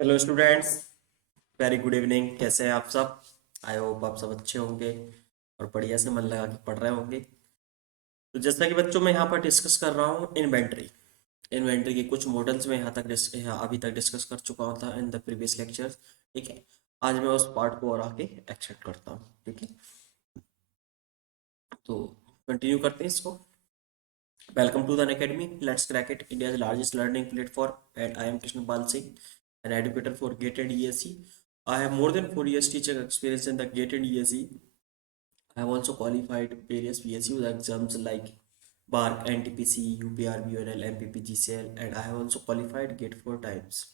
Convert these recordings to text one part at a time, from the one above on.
Hello students, very good evening. कैसे हैं आप सब? आई होप आप सब अच्छे होंगे और बढ़िया से मन लगा के पढ़ रहे होंगे। तो जैसा कि बच्चों मैं यहाँ पर डिस्कस कर रहा हूँ इन्वेंट्री। इन्वेंट्री के कुछ मॉडल्स में यहाँ अभी तक डिस्कस कर चुका था इन द प्रीवियस लेक्चर्स। ठीक है, आज मैं उस पार्ट को और आगे एक्सटेंड करता हूँ। ठीक है, तो कंटिन्यू करते हैं इसको। Welcome to the Unacademy. Let's crack it. India's largest learning platform. And I am Krishnapal Singh, an educator for GATE and ESE. I have more than 4 years teaching experience in the GATE and ESE. I have also qualified various PSU exams like BARC, NTPC, UPRB, UNL, MPP, and I have also qualified GATE 4 times.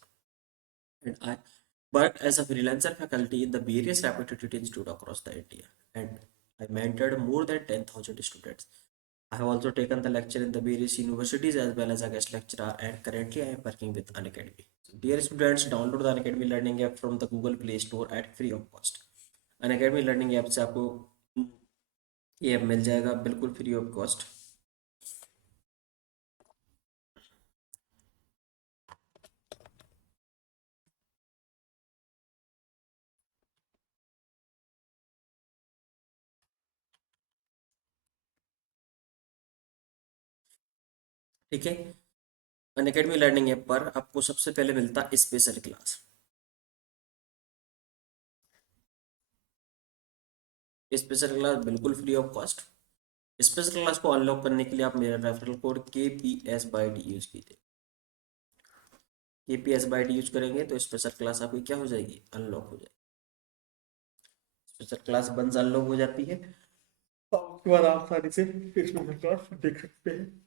And I worked as a freelancer faculty in the various reputed institutes across the India. And I mentored more than 10,000 students. I have also taken the lecture in the various universities as well as a guest lecturer, and currently I am working with Unacademy. So, dear students, download the Unacademy Learning app from the Google Play Store at free of cost. Unacademy Learning app से आपको ये app मिल जाएगा बिल्कुल free of cost. ठीक है, Unacademy learning app पर आपको सबसे पहले मिलता स्पेशल क्लास। स्पेशल क्लास बिल्कुल free of cost. Special class को अनलॉक करने के लिए आप मेरा रेफरल कोड KPS/डी यूज कीजिए। KPS/डी यूज करेंगे तो स्पेशल क्लास आपकी क्या हो जाएगी? अनलॉक हो जाएगी। स्पेशल क्लास बंद अनलॉक हो जाती है तो उसके बाद आप आसानी से स्पेशल क्लास देख सकते हैं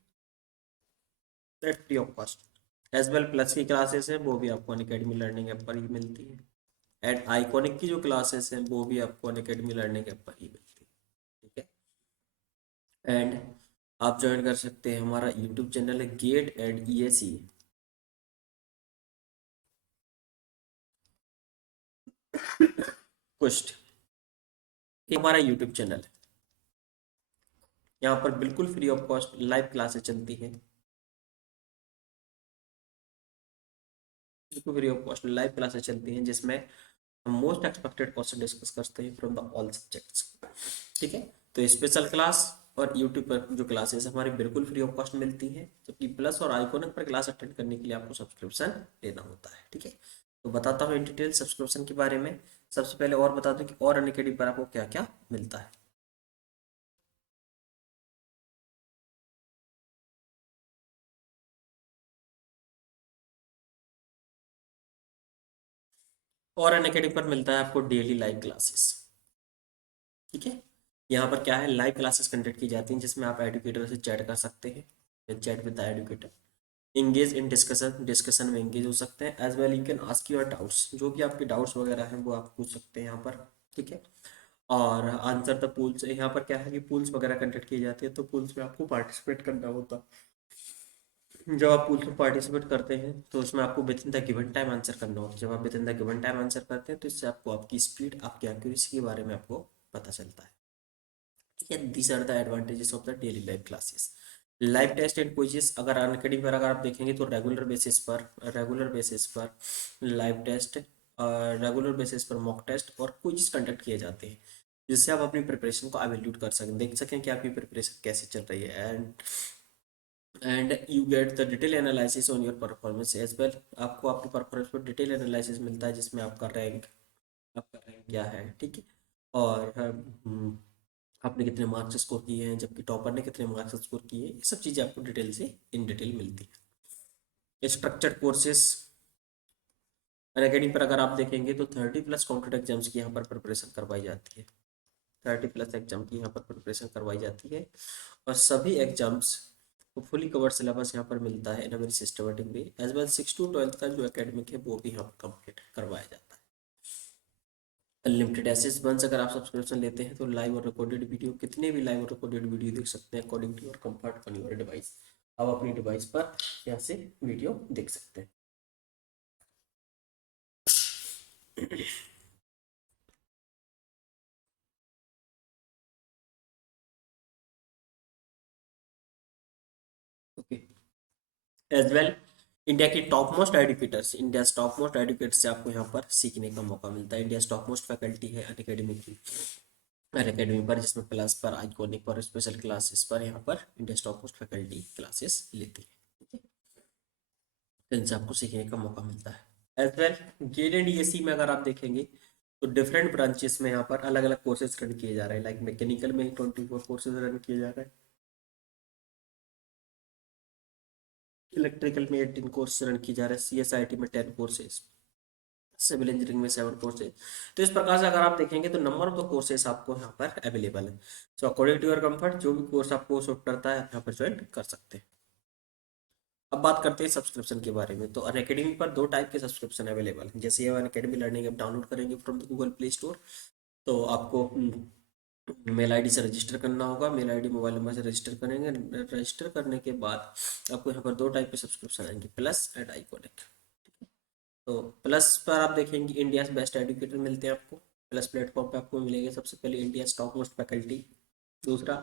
at free of cost. As well plus की क्लासेस हैं वो भी आपको अनअकैडमी लर्निंग ऐप पर ही मिलती है। एंड आइकॉनिक की जो क्लासेस हैं वो भी आपको अनअकैडमी लर्निंग ऐप पर ही मिलती है। ठीक है, एंड आप ज्वाइन कर सकते हैं हमारा यूट्यूब चैनल है गेट एंड ESE। कुछ ये हमारा यूट्यूब चैनल है, यहाँ पर बिल्कुल free of cost live classes चलती हैं। बिल्कुल free of cost live classes चलती हैं जिसमें हम मोस्ट एक्सपेक्टेड क्वेश्चन डिस्कस करते हैं फ्रॉम द ऑल सब्जेक्ट्स। ठीक है, तो स्पेशल क्लास और यूट्यूब पर जो क्लासेस हमारी बिल्कुल फ्री ऑफ कॉस्ट मिलती हैं, जबकि प्लस और आइकॉनिक पर क्लास अटेंड करने के लिए आपको सब्सक्रिप्शन लेना होता है। ठीक है, तो बताता हूँ इन डिटेल सब्सक्रिप्शन के बारे में। सबसे पहले और बता दूं कि और अनअकैडमी पर आपको क्या क्या मिलता है। और अनअकैडमी पर मिलता है आपको डेली लाइव क्लासेस। ठीक है, यहाँ पर क्या है, लाइव क्लासेस कंडक्ट की जाती हैं जिसमें आप एडुकेटर से चैट कर सकते हैं, chat with the educator. Engage in discussion, discussion में इंगेज हो सकते हैं। As well you can ask your doubts, जो भी आपके डाउट्स वगैरह हैं वो आप पूछ सकते हैं यहाँ पर। ठीक है, और आंसर द पूल्स, यहाँ पर क्या है कि पूल्स वगैरह कंडक्ट किए जाते हैं तो पूल्स में आपको पार्टिसिपेट करना होता है। जब आप पूल्स में पार्टिसिपेट करते हैं तो उसमें आपको with in the given time answer करना होता है। जब आप with in the given time answer करते हैं तो इससे आपको आपकी स्पीड, आपकी एक्यूरेसी के बारे में आपको पता चलता है। ठीक है, these are the advantages of the daily live classes. Live test and quizzes, अगर अनअकैडमी पर अगर आप देखेंगे तो रेगुलर बेसिस पर लाइव टेस्ट, रेगुलर बेसिस पर मॉक टेस्ट और क्विजेस कंडक्ट किए जाते हैं जिससे आप अपनी प्रिपरेशन को एवेल्यूट कर सकें, देख सकें कि आपकी प्रिपरेशन कैसे चल रही है। And you get the detail analysis on your performance as well. आपको आपकी परफॉर्मेंस पर डिटेल एनालिसिस मिलता है जिसमें आपका रैंक क्या है। ठीक है, और आपने कितने मार्क्स स्कोर किए हैं जबकि टॉपर ने कितने मार्क्स स्कोर किए हैं, ये सब चीज़ें आपको डिटेल से इन डिटेल मिलती है। स्ट्रक्चर्ड कोर्सेज, अनअकैडमी पर अगर आप देखेंगे तो 30+ कॉम्पिटेटिव एग्जाम्स की यहाँ पर प्रिपरेशन करवाई जाती है। 30+ एग्जाम की यहाँ पर प्रिपरेशन करवाई जाती है और सभी एग्जाम्स को फुली कवर्ड सिलेबस यहाँ पर मिलता है in a very systematic way. As well 6 to 12 का जो एकेडमिक है वो भी यहाँ पर कंप्लीट करवाया जाता है। अनलिमिटेड एसेस बंस, अगर आप सब्सक्रिप्शन लेते हैं तो लाइव और रिकॉर्डेड वीडियो, कितने भी लाइव और रिकॉर्डेड वीडियो देख सकते हैं according to your comfort on your device. आप अपनी डिवाइस पर यहाँ से वीडियो देख सकते हैं। ओके, एज वेल इंडिया की top most educators, India top most educators से आपको यहाँ पर सीखने का मौका मिलता है। इंडिया टॉप मोस्ट फैकल्टी है अनअकैडमी की, अनअकैडमी पर, जिसमें प्लस पर, आइकॉनिक पर, स्पेशल क्लासेस पर यहाँ पर India top most faculty classes लेती है, ठीक है। तो इनसे आपको सीखने का मौका मिलता है। As well GATE and ESC में अगर आप देखेंगे तो डिफरेंट ब्रांचेस में यहाँ पर अलग अलग कोर्सेज रन किए जा रहे हैं। लाइक मैकेनिकल में 24 कोर्सेज रन किए जा रहे हैं, इलेक्ट्रिकल में 18 कोर्स रन किए जा रहे हैं, सीएसआईटी में 10 कोर्सेज, सिविल इंजीनियरिंग में 7 कोर्सेज। तो इस प्रकार से अगर आप देखेंगे तो नंबर ऑफ द कोर्सेज आपको यहाँ पर अवेलेबल है। So according to your comfort जो भी कोर्स आपको सूट करता है आप यहाँ पर ज्वाइन कर सकते हैं। अब बात करते हैं सब्सक्रिप्शन के बारे में। तो अनअकैडमी पर दो टाइप के सब्सक्रिप्शन अवेलेबल हैं। जैसे ये अनअकैडमी लर्निंग ऐप डाउनलोड करेंगे from the Google play store, तो आपको मेल आईडी से रजिस्टर करना होगा। मेल आईडी मोबाइल नंबर से रजिस्टर करेंगे। रजिस्टर करने के बाद आपको यहाँ पर दो टाइप के सब्सक्रिप्शन आएंगे, प्लस एंड आइकॉनिक। तो प्लस पर आप देखेंगे इंडिया बेस्ट एजुकेटर मिलते हैं आपको। प्लस प्लेटफॉर्म पे आपको मिलेंगे सबसे पहले इंडिया टॉप मोस्ट फैकल्टी। दूसरा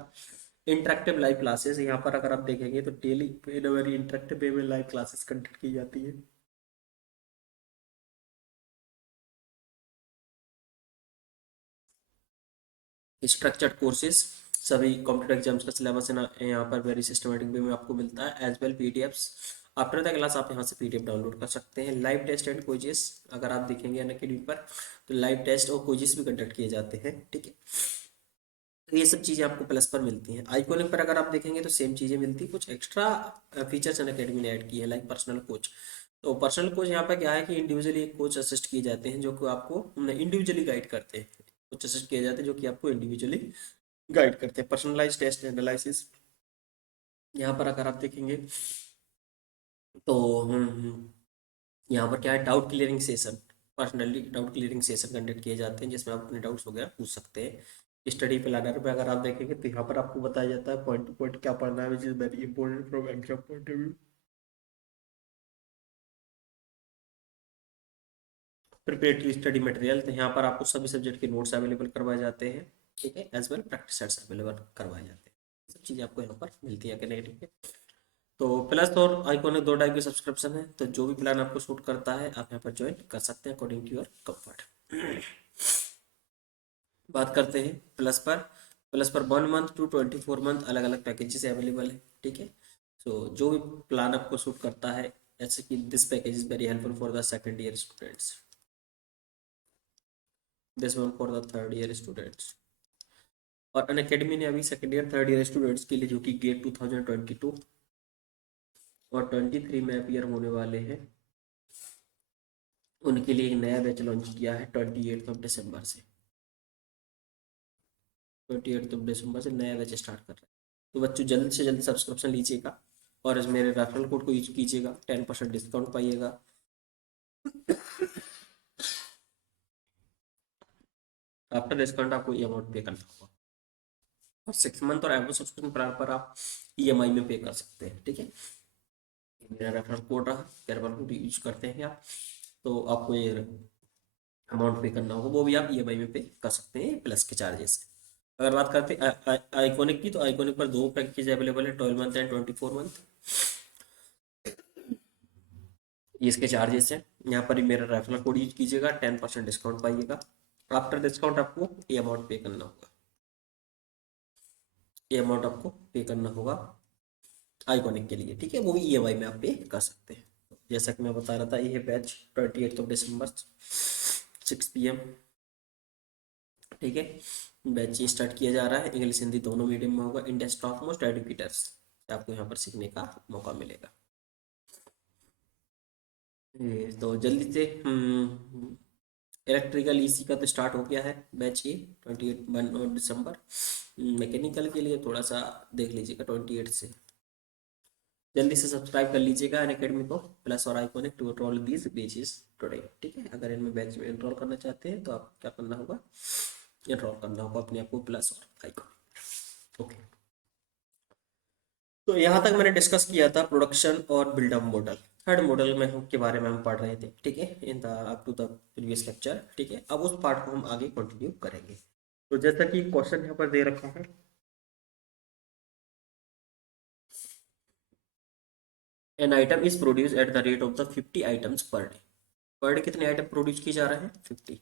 इंटरेक्टिव लाइव क्लासेस। यहाँ पर अगर आप देखेंगे तो डेली इन वेरी इंटरेक्टिव वे में लाइव क्लासेस कंडक्ट की जाती है। स्ट्रक्चर्ड कोर्सेज, सभी कॉम्पिटेटिव एग्जाम्स का सिलेबस है ना यहाँ पर वेरी सिस्टमेटिक वे में आपको मिलता है। As well PDFs, after the class आप यहाँ से पीडीएफ डाउनलोड कर सकते हैं। लाइव टेस्ट एंड क्विजेस, अगर आप देखेंगे अनअकैडमी पर तो लाइव टेस्ट और क्विजेस भी कंडक्ट किए जाते हैं, ठीक है। तो ये सब चीज़ें आपको प्लस पर मिलती हैं। आइकॉनिक पर अगर आप देखेंगे तो सेम चीज़ें मिलती हैं, कुछ एक्स्ट्रा फीचर्स अनअकैडमी ने ऐड किए हैं, लाइक पर्सनल कोच। तो पर्सनल कोच यहाँ पर क्या है कि इंडिविजुअली एक कोच असिस्ट किए जाते हैं जो कि आपको इंडिविजुअली गाइड करते हैं। कोच असिस्ट किए जाते हैं जो कि आपको इंडिविजुअली गाइड करते हैं। पर्सनलाइज टेस्ट एनालिसिस, यहाँ पर अगर आप देखेंगे तो यहाँ पर क्या है, doubt clearing session, personally doubt clearing session conduct किए जाते हैं जिसमें आप अपने डाउट्स वगैरह पूछ सकते हैं। स्टडी प्लानर पे अगर आप देखेंगे तो यहाँ पर आपको बताया जाता है पॉइंट टू पॉइंट क्या पढ़ना है, which is very important from exam point of view. Preparatory study material, तो यहाँ पर आपको सभी सब्जेक्ट के नोट्स अवेलेबल करवाए जाते हैं, ठीक है। As well practice sets available करवाए जाते हैं। सब चीज़ें आपको यहाँ पर मिलती है कनेक्टिव के। तो प्लस और आइकॉनिक दो टाइप के सब्सक्रिप्शन है, तो जो भी प्लान आपको सूट करता है आप यहाँ पर ज्वाइन कर सकते हैं अकॉर्डिंग टू योर कंफर्ट। बात करते हैं प्लस पर। प्लस पर 1 मंथ to 24 मंथ अलग अलग पैकेजेस अवेलेबल है, ठीक है। सो जो भी प्लान आपको सूट करता है, जैसे कि this package is very helpful for the second year students, this one for the third year students. और अनअकैडमी ने अभी second year third year students के लिए जो कि गेट 2022 और 23 में अपीयर होने वाले हैं, उनके लिए एक नया बैच लॉन्च किया है 28 दिसंबर से। 28 दिसंबर से नया बैच स्टार्ट कर रहा है। तो बच्चों जल्द से जल्द सब्सक्रिप्शन लीजिएगा और इस मेरे रेफरल कोड को यूज कीजिएगा, 10% डिस्काउंट पाइएगा। आफ्टर डिस्काउंट आपको ये अमाउंट पे करना होगा और 6 मंथ और एवरेज सब्सक्रिप्शन प्लान पर आप ईएमआई में पे कर सकते हैं, ठीक है। मेरा रेफरल कोड रहा, रेफरल कोड यूज करते हैं आप तो आपको ये अमाउंट पे करना होगा, वो भी आप ईएमआई में पे कर सकते हैं प्लस के चार्जेस से। अगर बात करते हैं आइकॉनिक की, तो आइकॉनिक पर दो पैकेज अवेलेबल है, 12 मंथ एंड 24 मंथ। इसके चार्जेस हैं, यहाँ पर ही मेरा रेफरल कोड यूज कीजिएगा, 10% डिस्काउंट पाइएगा। आफ्टर डिस्काउंट आपको ये अमाउंट पे करना होगा, ये अमाउंट आपको पे करना होगा आइकॉनिक के लिए, ठीक है। वो भी ईएमआई में आप पे कर सकते हैं। जैसा कि मैं बता रहा था, ये बैच 28 दिसंबर 6 PM, ठीक है। बैच स्टार्ट किया जा रहा है, इंग्लिश हिंदी दोनों मीडियम में होगा। इंडिया टॉप मोस्ट एडुकेटर्स से आपको यहाँ पर सीखने का मौका मिलेगा। तो जल्दी से इलेक्ट्रिकल ईसी का तो स्टार्ट हो गया है बैच, ये 28 दिसंबर। मैकेनिकल के लिए थोड़ा सा देख लीजिएगा 28 से। जल्दी से सब्सक्राइब कर लीजिएगा अन अकेडमी को, प्लस और iconic to enroll these batches today, ठीक है। अगर इनमें बैच में एनरोल करना चाहते हैं तो आप क्या करना होगा, एनरोल करना होगा अपने आप को प्लस और आइकॉनिक, ओके। तो यहाँ तक मैंने डिस्कस किया था प्रोडक्शन और बिल्डअप मॉडल। थर्ड मॉडल में हम के बारे में हम पढ़ रहे थे, ठीक है, in the up to the previous lecture, ठीक है। अब उस पार्ट को हम आगे कंटिन्यू करेंगे। तो जैसा कि क्वेश्चन यहाँ पर दे रखा है, an item is produce at the rate of the 50 items per day कितने आइटम प्रोड्यूस किए जा रहे हैं? 50।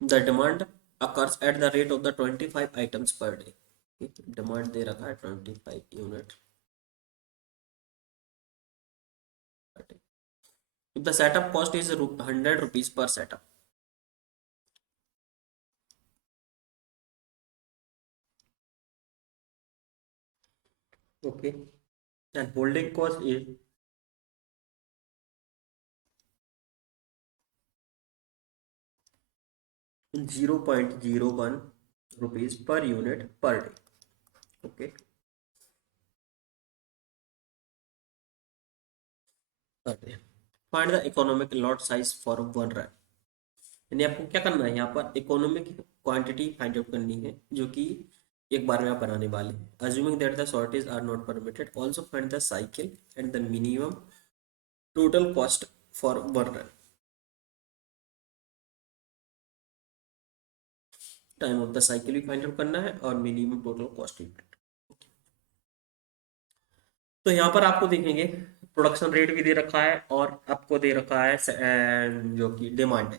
The demand occurs at the rate of the 25 items per day. Demand दे रखा है 25 unit per day. If the setup cost is 100 rupees per setup. Okay. And holding cost is 0.01 rupees per unit per day. Okay. Per day. Find the economic lot size for one run. यानी आपको क्या करना है, यहाँ पर economic quantity find out करनी है जो कि एक बार में आप बनाने वाले हैं। Assuming that the shortage are not permitted, also find the cycle and the minimum total cost for one run. Time of the cycle भी फाइंड आउट करना है और मिनिमम टोटल कॉस्ट भी। तो यहाँ पर आपको देखेंगे प्रोडक्शन रेट भी दे रखा है और आपको दे रखा है जो कि डिमांड है।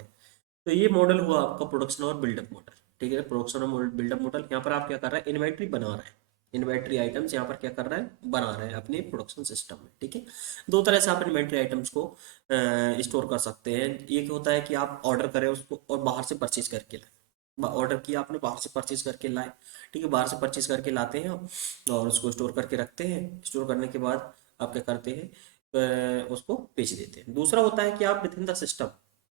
तो ये मॉडल हुआ आपका प्रोडक्शन और बिल्डअप मॉडल। ठीक है, प्रोडक्शन और बिल्डअप मॉडल। यहाँ पर आप क्या कर रहे हैं, इन्वेंट्री बना रहे हैं। इन्वेंट्री आइटम्स यहाँ पर क्या कर रहे हैं, बना रहे हैं अपने प्रोडक्शन सिस्टम में। ठीक है, दो तरह से आप इन्वेंट्री आइटम्स को स्टोर कर सकते हैं। एक होता है कि आप ऑर्डर करें उसको और बाहर से परचेज करके लाए। ऑर्डर किया आपने, बाहर से परचेज करके लाए। ठीक है, बाहर से परचेज करके लाते हैं हम और उसको स्टोर करके रखते हैं। स्टोर करने के बाद आप क्या करते हैं, उसको बेच देते हैं। दूसरा होता है कि आप with in the system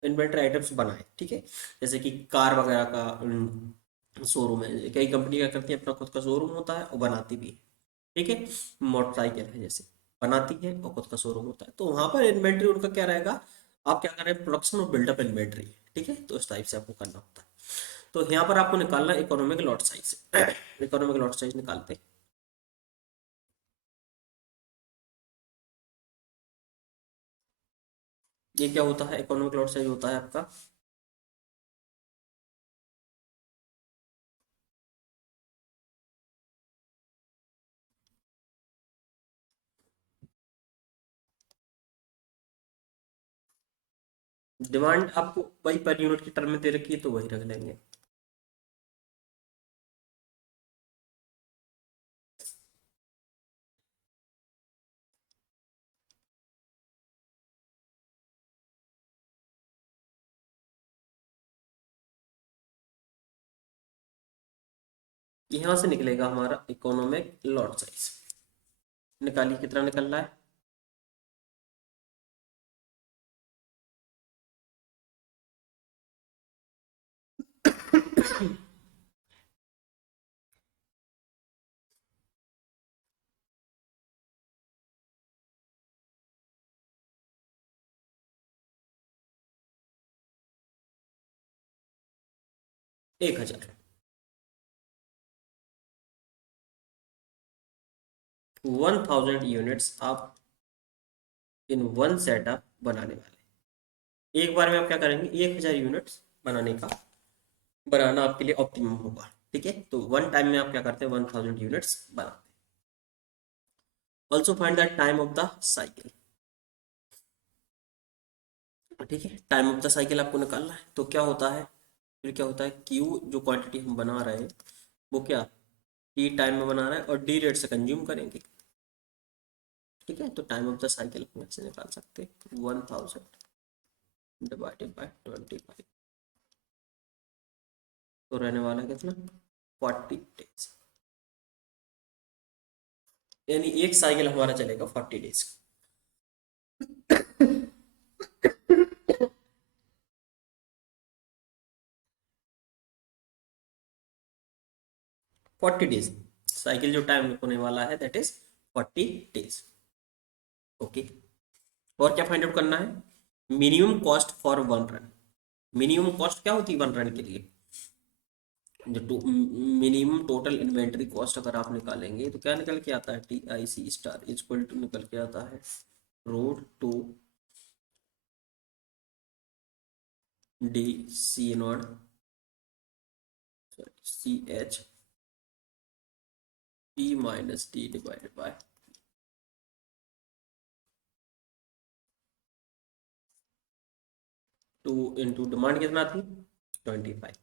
inventory items बनाए। ठीक है, जैसे कि कार वगैरह का शोरूम है, कई कंपनी क्या करती है अपना खुद का शोरूम होता है और बनाती भी है। ठीक है, मोटरसाइकिल है जैसे, बनाती है और खुद का शोरूम होता है। तो वहां पर इन्वेंट्री उनका क्या रहेगा, आप क्या कर रहे हैं, प्रोडक्शन और बिल्डअप इन्वेंट्री। ठीक है, तो इस टाइप से आपको करना होता है। तो यहाँ पर आपको निकालना economic lot size. Economic lot size निकालते हैं। ये क्या होता है, इकोनॉमिक लॉट साइज होता है आपका, डिमांड आपको वही पर यूनिट की टर्म में दे रखी है तो वही रख लेंगे। यहाँ से निकलेगा हमारा इकोनॉमिक लॉट साइज। निकालिए कितना निकल रहा है। 1000। 1000 यूनिट्स आप इन वन सेटअप बनाने वाले। एक बार में आप क्या करेंगे, 1000 यूनिट्स बनाने का, बनाना आपके लिए ऑप्टिमम होगा। ठीक है, तो वन टाइम में आप क्या करते हैं, 1000 यूनिट्स बनाते हैं। Also find the time of the cycle. ठीक है, टाइम ऑफ द साइकिल आपको निकालना है। तो क्या होता है, फिर क्या होता है, क्यू जो क्वांटिटी हम बना रहे हैं वो क्या, टी टाइम में बना रहे हैं और डी रेट से कंज्यूम करेंगे। ठीक है, तो टाइम ऑफ द साइकिल हम ऐसे निकाल सकते हैं, 1000 डिवाइडेड बाय 25, तो रहने वाला है कितना, 40 डेज। यानी एक साइकिल हमारा चलेगा 40 डेज। 40 डेज साइकिल जो टाइम होने वाला है दैट इज 40 डेज। ओके, और क्या फाइंड आउट करना है, minimum cost for one run. Minimum cost क्या होती है वन रन के लिए, जो मिनिमम टोटल इन्वेंट्री कॉस्ट अगर आप निकालेंगे तो क्या निकल के आता है, TIC स्टार इक्वल टू निकल के आता है root to DC naught, CH P minus D divided by 2 into demand कितना थी 25।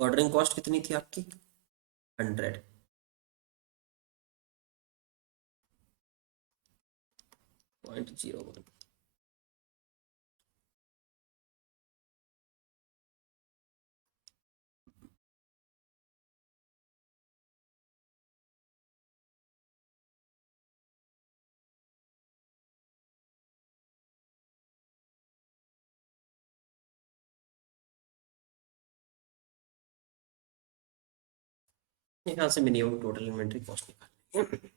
ऑर्डरिंग कॉस्ट कितनी थी आपकी 100। 0.01। यहाँ से मिनिमम टोटल इन्वेंट्री कॉस्ट निकालेंगे।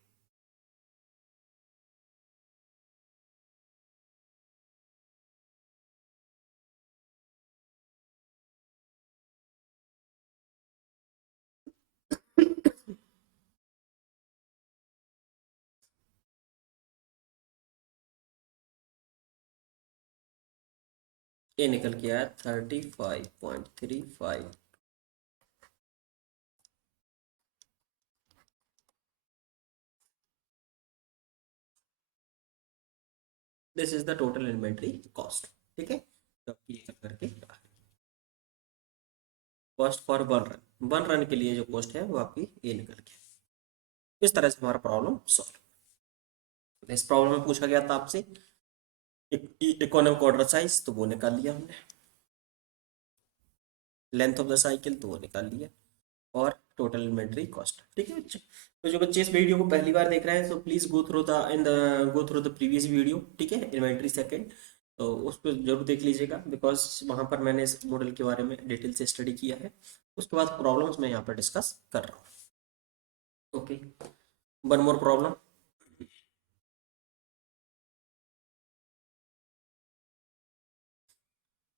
ये निकल के आया 35.35। This is the total inventory cost. ठीक है, तो ये करके कॉस्ट फॉर 1 रन, 1 रन के लिए जो कॉस्ट है वो आपकी ये निकल के इस तरह से हमारा प्रॉब्लम सॉल्व। इस प्रॉब्लम में पूछा गया था आपसे इकोनॉमिक ऑर्डर साइज, तो वो निकाल लिया हमने। लेंथ ऑफ द साइकिल तो वो निकाल लिया, और टोटल इन्वेंट्री कॉस्ट। ठीक है बच्चे, तो जो बच्चे इस वीडियो को पहली बार देख रहे हैं तो please go through the previous video. ठीक है, इन्वेंट्री सेकंड, तो उसको जरूर देख लीजिएगा, बिकॉज वहां पर मैंने इस मॉडल के बारे में डिटेल से स्टडी किया है। उसके बाद प्रॉब्लम्स मैं यहाँ पर डिस्कस कर रहा हूँ। Okay, one more problem.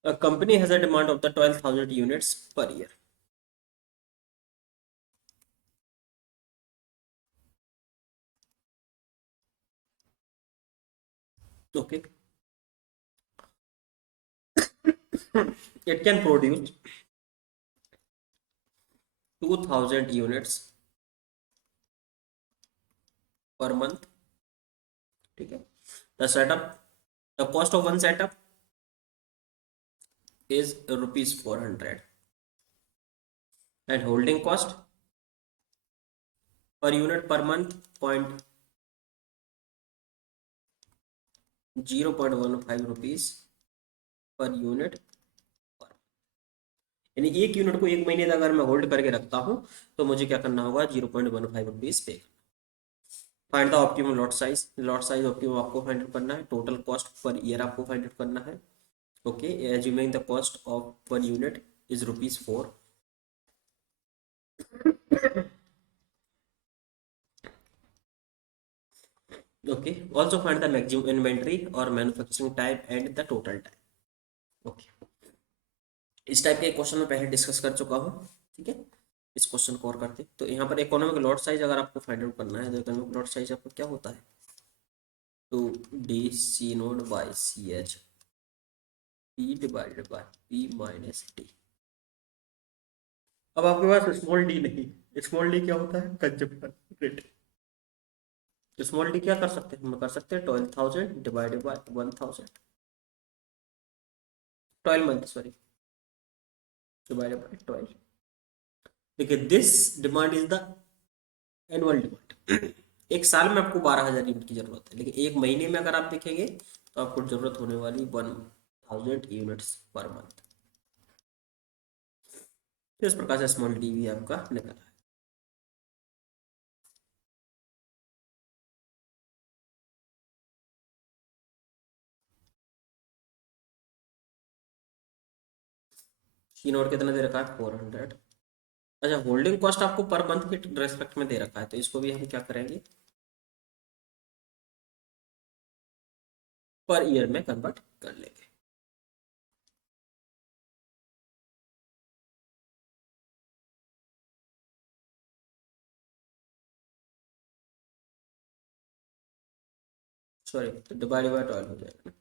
A company has a demand of the 12,000 units per year. Okay. It can produce 2,000 units per month. ठीक है, the cost of one setup is rupees 400, and holding cost per unit per month 0.15 rupees per unit। यानी एक unit को एक महीने तक अगर मैं होल्ड करके रखता हूँ तो मुझे क्या करना होगा 0.15 रुपीज पे। Find the optimum lot size, lot size optimum आपको फाइंड आउट करना है, टोटल कॉस्ट पर ईयर आपको फाइंड आउट करना है। Okay, assuming the cost of 1 unit is rupees 4। Okay, also find the maximum inventory और manufacturing time and the total time. Okay, इस type के question में पहले डिस्कस कर चुका हूँ। ठीक है, इस क्वेश्चन को और करते, तो यहाँ पर इकोनॉमिक लॉट साइज अगर आपको फाइंड आउट करना है तो इकोनॉमिक लॉट साइज आपको क्या होता है, तो D C naught by C H P divided by P minus D. अब आपके पास स्मॉल डी नहीं, स्मॉल डी क्या होता है कंजप्शन रेट। स्मॉल डी क्या कर सकते हैं, हम कर सकते हैं 12,000 divided by 1,000, 12 month sorry, divided by 12। देखिए, this demand is the annual demand. एक साल में आपको 12,000 यूनिट की जरूरत है, लेकिन एक महीने में अगर आप देखेंगे तो आपको जरूरत होने वाली 1,000 यूनिट्स पर मंथ। तो इस प्रकार से स्मॉल डी भी आपका निकला है। सी नोट कितना दे रखा है 400। अच्छा, होल्डिंग कॉस्ट आपको पर मंथ के रेस्पेक्ट में दे रखा है, तो इसको भी हम क्या करेंगे पर ईयर में कन्वर्ट कर लेंगे। सॉरी, तो डिवाइडेड बाय 12 हो जाएगा।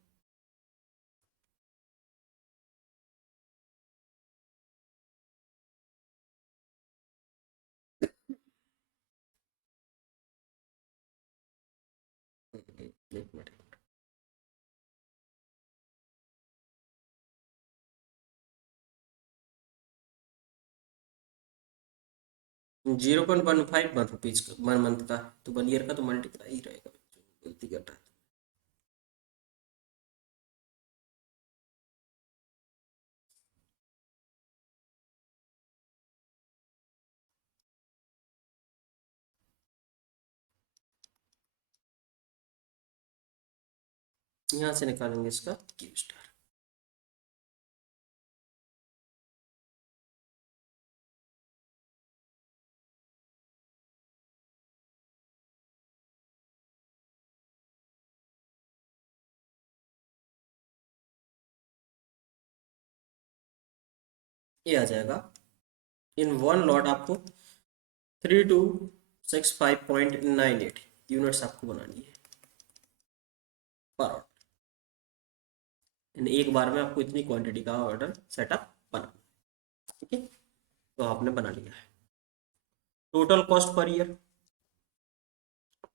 एक मिनट 0.15 रुपीज का 1 मंथ का, तो 1 ईयर का तो मल्टीप्लाई ही रहेगा, गलती कर रहा है। यहाँ से निकालेंगे इसका क्यू स्टार। ये आ जाएगा इन वन लॉट आपको 3265.98 यूनिट्स आपको बनानी है पर ऑर्डर। एक बार में आपको इतनी क्वांटिटी का ऑर्डर सेटअप बनाना है, ठीक है। तो आपने बना लिया है। Total cost per year,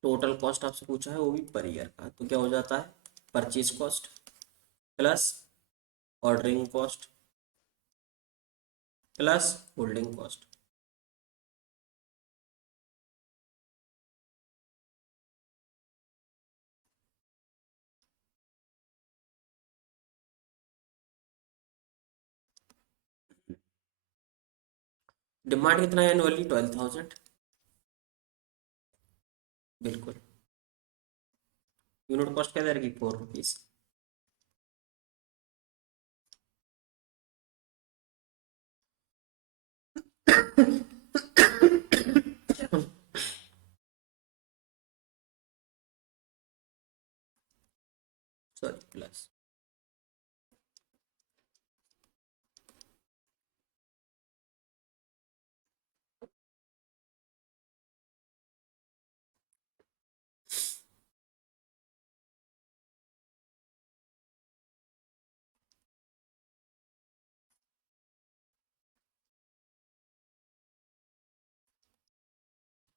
total cost आपसे पूछा है वो भी पर ईयर का, तो क्या हो जाता है purchase cost plus ordering cost plus holding cost. Demand कितना है एनुअली 12,000, बिल्कुल। यूनिट कॉस्ट क्या दे रही 4 rupees. Sorry plus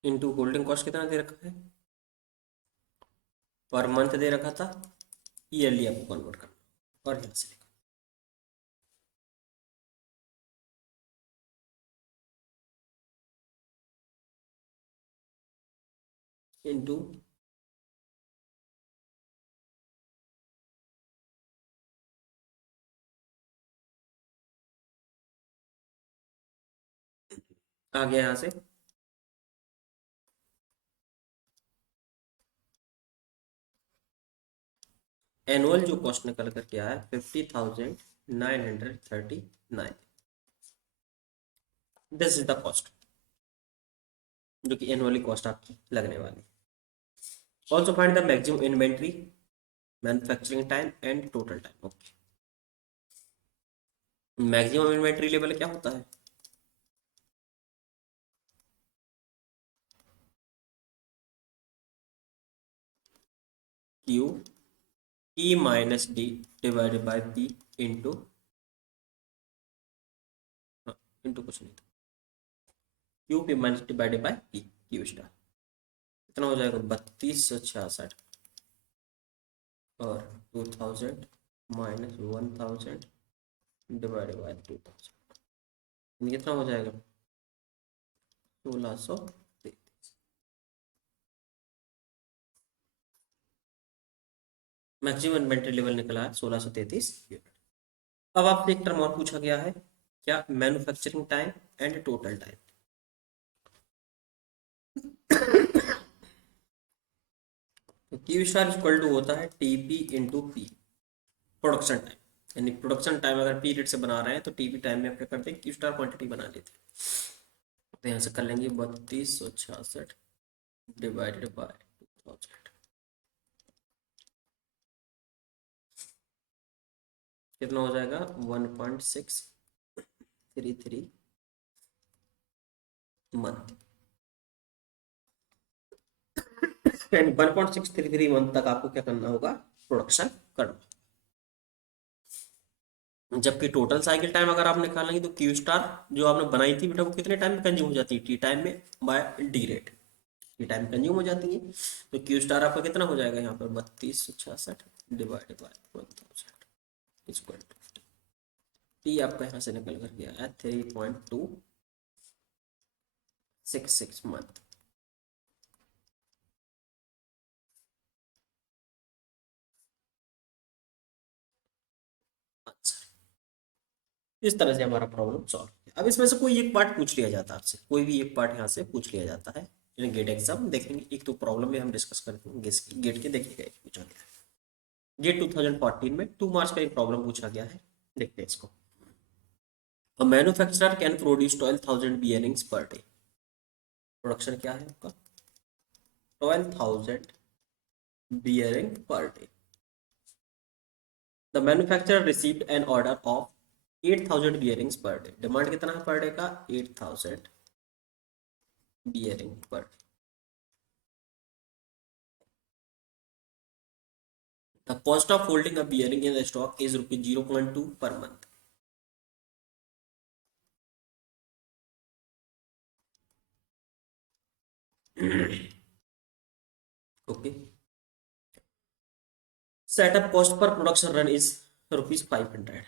into holding cost कितना दे रखा है पर मंथ दे रखा था, ईयरली आपको कन्वर्ट करना और यहाँ से लिखा इनटू आ गया यहाँ से एनुअल जो कॉस्ट निकल करके आया 50,939, दिस इज द कॉस्ट जो कि एनुअली कॉस्ट आपकी लगने वाली। Also find the maximum inventory, manufacturing time and total time. Okay, maximum inventory level क्या होता है Q E minus D divided by P into, into कुछ नहीं था, Q P minus divided by P Q star. कितना हो जाएगा 3266 और 2000 माइनस 1000 डिवाइडेड बाय 2000, कितना हो जाएगा 1633। मैक्सिमम इन्वेंट्री लेवल निकला है 1633 यूनिट। अब आपसे एक टर्म और पूछा गया है, क्या manufacturing time and total time. तो क्यू स्टार इक्वल टू होता है TP into P, production time. यानी प्रोडक्शन टाइम अगर पीरियड से बना रहे हैं तो टीपी टाइम में क्या करते हैं क्यू स्टार क्वांटिटी बना लेते हैं। तो यहाँ से कर लेंगे 3266 डिवाइडेड बाय 2000, कितना हो जाएगा 1.633 मंथ। 1.633 मंथ तक आपको क्या करना होगा प्रोडक्शन करना। जबकि टोटल साइकिल टाइम अगर आप निकालेंगे तो क्यू स्टार जो आपने बनाई थी बेटा वो कितने टाइम में कंज्यूम हो जाती है टी टाइम में बाय डी रेट। ये टाइम कंज्यूम हो जाती है। तो क्यू स्टार आपका कितना हो जाएगा यहाँ पर 3266 divide by 1000 equal to T आपका यहाँ से निकल कर गया है 3.266 मंथ। इस तरह से हमारा प्रॉब्लम सॉल्व किया। अब इसमें से कोई एक पार्ट पूछ लिया जाता है आपसे, कोई भी एक पार्ट यहाँ से पूछ लिया जाता है। गेट एग्जाम देखेंगे, एक तो प्रॉब्लम में हम डिस्कस करते हैं गेट के, देखिएगा एक पूछा गया है गेट 2014 में 2 मार्च का एक प्रॉब्लम पूछा गया है। देखते हैं इसको। A manufacturer can produce 12,000 bearings per day. Production क्या है आपका 12,000 bearing per day. The manufacturer received an order of 8,000 bearings पर डे। डिमांड कितना है पर डे का 8,000 bearing per day. The cost of holding a bearing in the stock is rupees 0.2 per month. Okay. Setup cost per production run is rupees 500।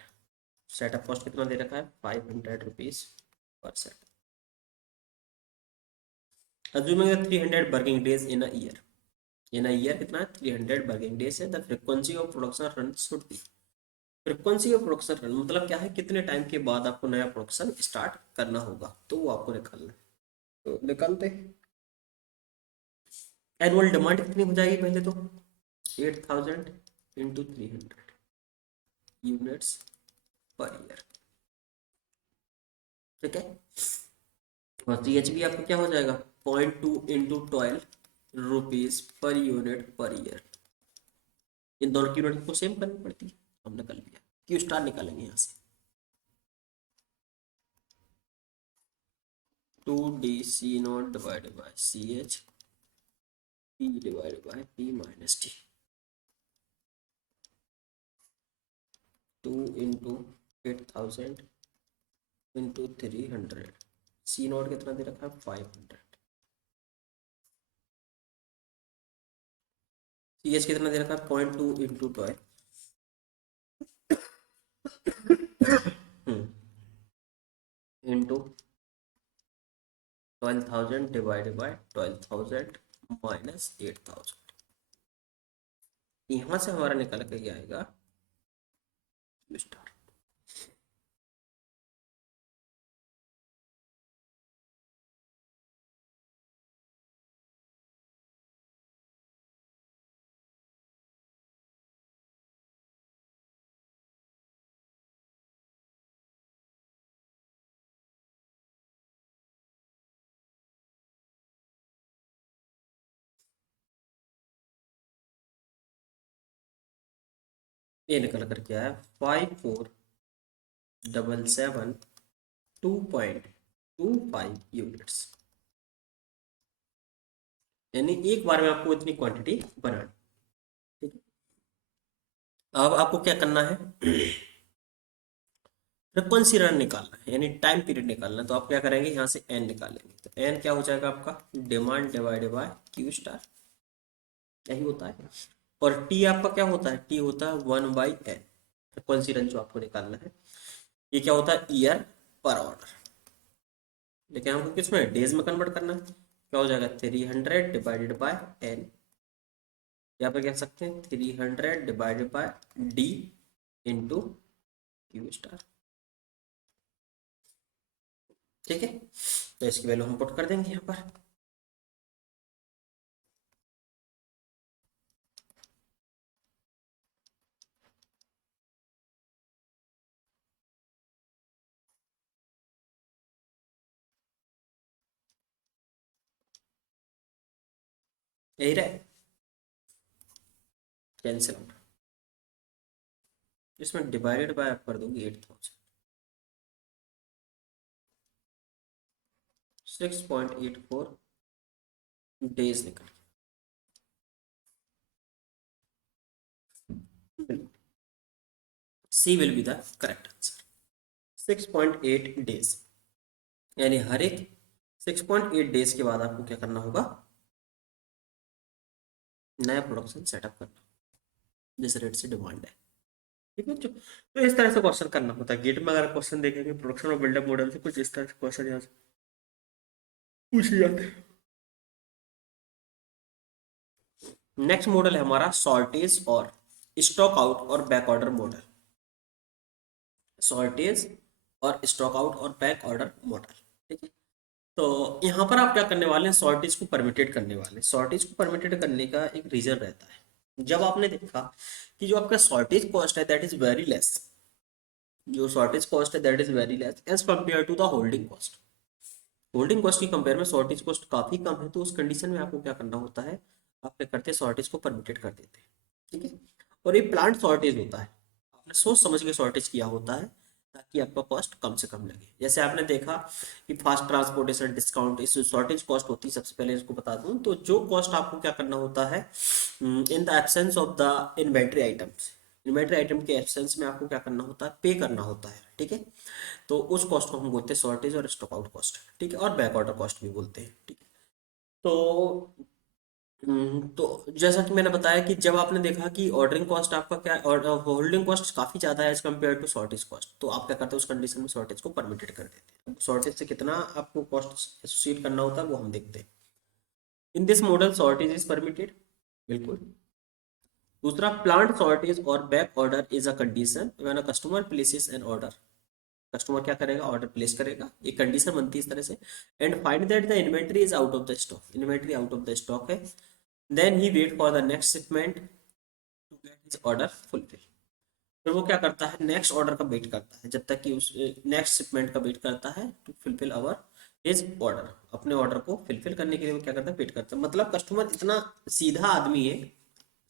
Setup cost कितना दे रखा है 500 rupees per set. Assuming 300 working days in a year. In a year कितना है 300 working days है। The frequency of production run should be. Frequency of production run मतलब क्या है, कितने टाइम के बाद आपको नया प्रोडक्शन स्टार्ट करना होगा, तो वो आपको निकालना है। तो निकालते हैं। एनुअल डिमांड कितनी हो जाएगी पहले तो 8,000 इंटू 300 यूनिट्स पर ईयर। ठीक है। और सी एच बी आपका क्या हो जाएगा 0.2 into 12 rupees per unit per year. इन दोनों की यूनिट को सेम करनी पड़ती है, हमने कर लिया। क्यू स्टार निकालेंगे यहाँ से 2d C0 divided by CH P divided by P minus T। 2 into 8,000 into 300। C0 कितना दे रखा है 500। CH कितना दे रखा है 0.2 into 12 into 12,000 divided by 12,000 minus 8,000। यहाँ से हमारा निकल के आएगा स्टार। ये निकल कर क्या है 5477 यूनिट्स। यानी एक बार में आपको इतनी क्वांटिटी बनानी। ठीक है। अब आपको क्या करना है फ्रिक्वेंसी रन निकालना है, यानी टाइम पीरियड निकालना है। तो आप क्या करेंगे यहाँ से एन निकालेंगे। तो एन क्या हो जाएगा आपका demand divided by Q star, यही होता है। और टी आपका क्या होता है टी होता है 1/n। फ्रिक्वेंसी रन जो आपको निकालना है ये क्या होता है ईयर पर ऑर्डर। लेकिन हमको किस में डेज में कन्वर्ट करना है। क्या हो जाएगा 300 डिवाइडेड बाय एन। यहाँ पे कह सकते हैं 300 divided by D into Q star. ठीक है। तो इसकी वैल्यू हम पुट कर देंगे यहाँ पर। यही रहे कैंसिल आउट। इसमें डिवाइडेड बाय आप कर दोगे 8,000। 6.84 डेज निकल गए। C will be the correct answer 6.8 days. यानी हर एक 6.8 डेज के बाद आपको क्या करना होगा नया प्रोडक्शन सेटअप करना जिस रेट से डिमांड है। ठीक है तो इस तरह से क्वेश्चन करना होता है गेट में। अगर क्वेश्चन देखेंगे प्रोडक्शन और बिल्डअप मॉडल से कुछ इस तरह से क्वेश्चन यहाँ से पूछे जाते हैं। नेक्स्ट मॉडल है हमारा शॉर्टेज और स्टॉक आउट और बैक ऑर्डर मॉडल। शॉर्टेज और स्टॉक आउट और बैक ऑर्डर मॉडल। ठीक है तो यहाँ पर आप क्या करने वाले हैं, शॉर्टेज को परमिटेड करने वाले हैं। शॉर्टेज को परमिटेड करने का एक रीजन रहता है, जब आपने देखा कि जो आपका शॉर्टेज कॉस्ट है दैट इज वेरी लेस, जो शॉर्टेज कॉस्ट है that is very less as compare to the holding cost. Holding cost की कंपेयर में शॉर्टेज कॉस्ट काफी कम है, तो उस कंडीशन में आपको क्या करना होता है, आप क्या करते हैं शॉर्टेज को परमिटेड कर देते हैं। ठीक है और ये प्लांट शॉर्टेज होता है, आपने सोच समझ के शॉर्टेज किया होता है ताकि आपका कॉस्ट कम से कम लगे। जैसे आपने देखा कि फास्ट ट्रांसपोर्टेशन डिस्काउंट इस शॉर्टेज कॉस्ट होती है। सबसे पहले इसको बता दूं तो जो कॉस्ट आपको क्या करना होता है in the absence of the inventory items, inventory item के एब्सेंस में आपको क्या करना होता है, पे करना होता है। ठीक है तो उस कॉस्ट को हम बोलते हैं शॉर्टेज और स्टॉक आउट कॉस्ट। ठीक है और बैक ऑर्डर कॉस्ट भी बोलते हैं। ठीक है तो तो जैसा कि मैंने बताया कि जब आपने देखा कि ऑर्डरिंग कॉस्ट आपका क्या और होल्डिंग कॉस्ट काफी ज्यादा है as compare to shortage cost, तो आप क्या करते हैं उस कंडीशन में शॉर्टेज को परमिटेड कर देते हैं। शॉर्टेज से कितना आपको कॉस्ट एसोसिएट करना होता है वो हम देखते हैं। In this model shortage is permitted, बिल्कुल। दूसरा प्लांट शॉर्टेज और back order is a condition when a customer places an order. Customer क्या करेगा, ऑर्डर प्लेस करेगा, एक कंडीशन बनती है इस तरह से। And find that the inventory is out of the stock, inventory out of the stock है। Then he wait for the next shipment to get his order fulfil. फिर वो क्या करता है, नेक्स्ट ऑर्डर का वेट करता है, जब तक कि उस नेक्स्ट शिपमेंट का वेट करता है to fulfil our his order. अपने ऑर्डर को फुलफिल करने के लिए वो क्या करता है, वेट करता है। मतलब कस्टमर इतना सीधा आदमी है,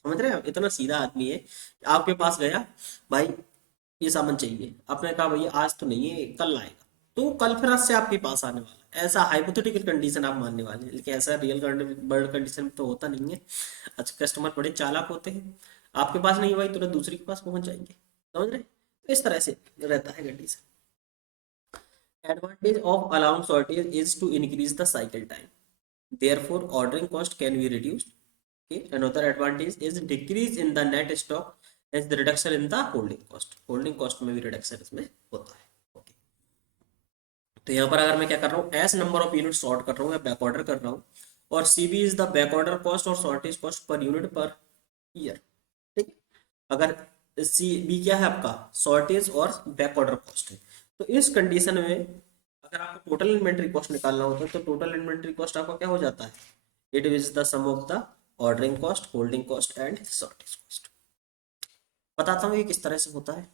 समझ रहे हैं आप, इतना सीधा आदमी है। आपके पास गया, भाई ये सामान चाहिए, आपने कहा भैया आज तो नहीं है कल आएगा, तो कल फिर आज से आपके पास आने वाला है। ऐसा हाइपोथेटिकल कंडीशन आप मानने वाले हैं, लेकिन ऐसा रियल वर्ल्ड कंडीशन में तो होता नहीं है। अच्छा कस्टमर बड़े चालाक होते हैं, आपके पास नहीं भाई तुरंत दूसरे के पास पहुंच जाएंगे। समझ रहे, तो इस तरह से रहता है condition. Advantage of allowing shortage is to increase the cycle time, therefore ordering cost can be reduced. Okay, another advantage is decrease in the net stock as the reduction in the holding cost, holding cost में भी reduction इसमें होता है। Okay. तो यहाँ पर अगर मैं क्या कर रहा हूँ, S number of unit short कर रहा हूँ या बैक ऑर्डर कर रहा हूँ, और CB is the back order cost और shortage cost per unit per year. ठीक है अगर सी बी क्या है आपका, शॉर्टेज और बैक ऑर्डर कॉस्ट है, तो इस कंडीशन में अगर आपको टोटल इन्वेंट्री कॉस्ट निकालना होता है तो टोटल इन्वेंट्री कॉस्ट आपका क्या हो जाता है, it is the sum of the ordering cost, holding cost and shortage cost. बताता हूँ ये किस तरह से होता है।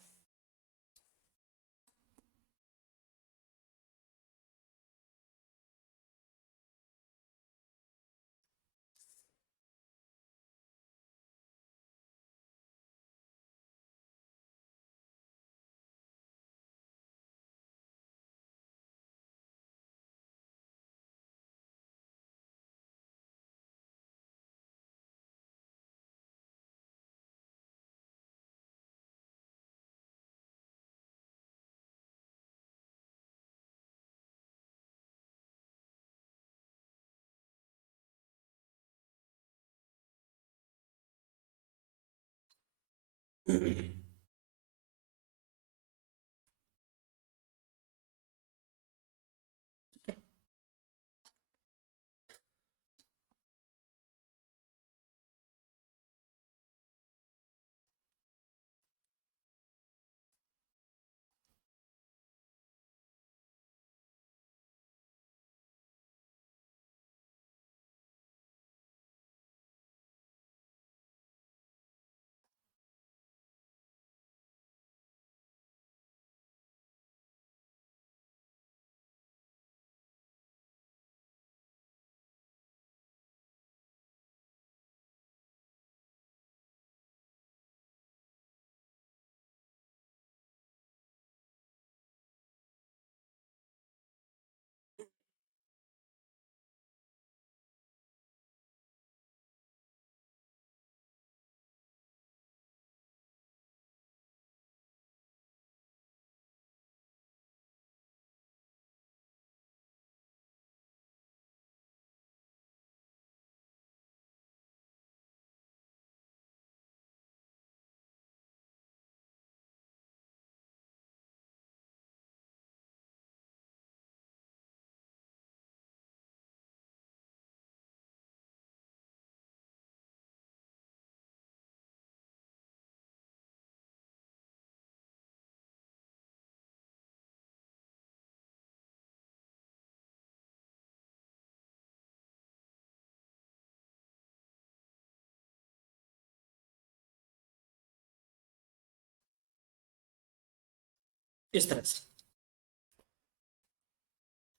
इस तरह से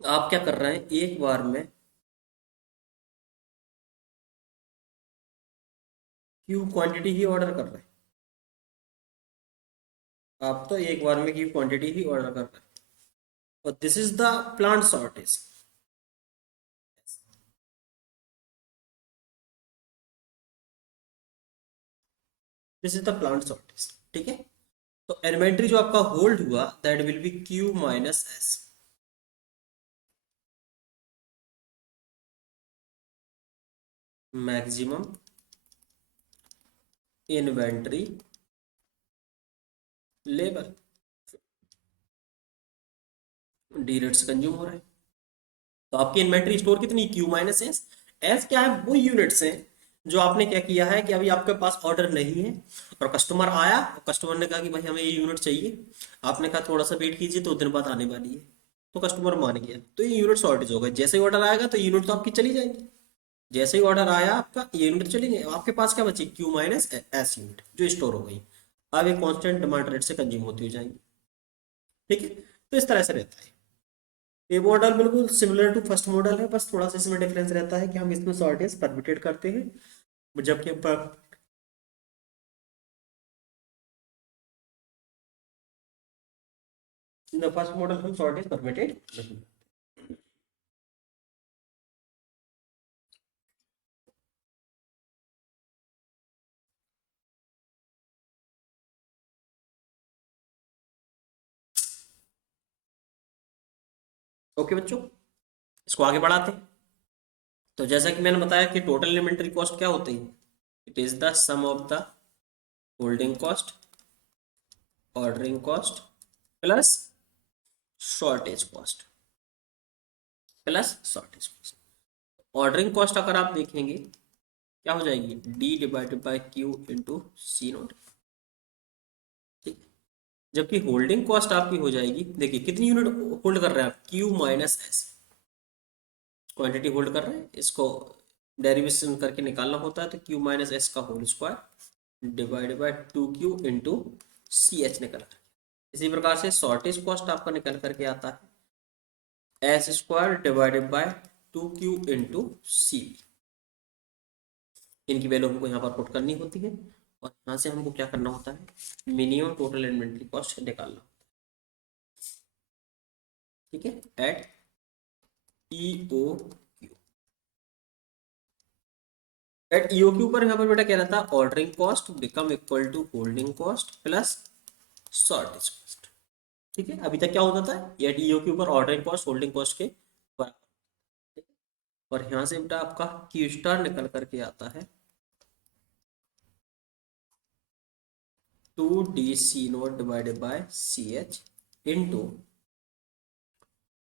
आप क्या कर रहे हैं, एक बार में क्यू क्वांटिटी ही ऑर्डर कर रहे हैं, आप तो एक बार में क्यू क्वांटिटी ही ऑर्डर कर रहे हैं, और this is the plant shortage. This is the plant shortage, ठीक है। तो इन्वेंट्री जो आपका होल्ड हुआ that will be Q minus S. Maximum inventory level, D rates consume हो रहा है। तो आपकी इन्वेंट्री स्टोर कितनी, क्यू माइनस एस। एस क्या है, वो यूनिट्स हैं जो आपने क्या किया है कि अभी आपके पास ऑर्डर नहीं है, और कस्टमर आया और कस्टमर ने कहा कि भाई हमें ये यूनिट चाहिए, आपने कहा थोड़ा सा वेट कीजिए 2 दिन बाद आने वाली है, तो कस्टमर मान गया, तो ये यूनिट शॉर्टेज हो गए। जैसे ही ऑर्डर आएगा तो यूनिट तो आपकी चली जाएंगी, जैसे ही ऑर्डर आया आपका ये यूनिट चली गई, आपके पास क्या बची, क्यू माइनस एस यूनिट जो स्टोर हो गई, अब ये कांस्टेंट डिमांड रेट से कंज्यूम होती हो जाएंगी, ठीक है। तो इस तरह से रहता है। ये मॉडल बिल्कुल सिमिलर टू फर्स्ट मॉडल है, बस थोड़ा सा इसमें डिफरेंस रहता है कि हम इसमें शॉर्टेज परमिटेड करते हैं, जबकि इन द फर्स्ट मॉडल हम शॉर्टेज परमिटेड नहीं। ओके बच्चों, इसको आगे बढ़ाते हैं। तो जैसा कि मैंने बताया कि टोटल इन्वेंटरी कॉस्ट क्या होती है, it is the sum of the holding cost, ordering cost plus shortage cost, plus shortage cost. Ordering cost अगर आप देखेंगे क्या हो जाएगी, D divided by Q into C naught, ठीक। जबकि होल्डिंग कॉस्ट आपकी हो जाएगी, देखिए कितनी यूनिट होल्ड कर रहे हैं आप, Q minus S, quantity hold कर रहे हैं, इसको डेरिवेशन करके निकालना होता है, तो क्यू माइनस एस का whole square divided by 2Q into C H निकल कर। इसी प्रकार से शॉर्टेज कॉस्ट आपका निकल करके आता है S square divided by 2Q into C. इनकी वैल्यू हमको यहाँ पर पुट करनी होती है, और यहाँ से हमको क्या करना होता है, मिनिमम टोटल इन्वेंट्री कॉस्ट निकालना, ठीक है, एट ईओ, एट ईओक्यू पर यहाँ पर बेटा क्या रहता है, ordering cost become equal to holding cost plus shortage cost, ठीक है। अभी तक क्या होता था, एट ईओक्यू पर ऑर्डरिंग कॉस्ट होल्डिंग कॉस्ट के बराबर, ठीक है? और यहाँ से बेटा आपका क्यू स्टार निकल करके आता है 2DC0 divided by CH into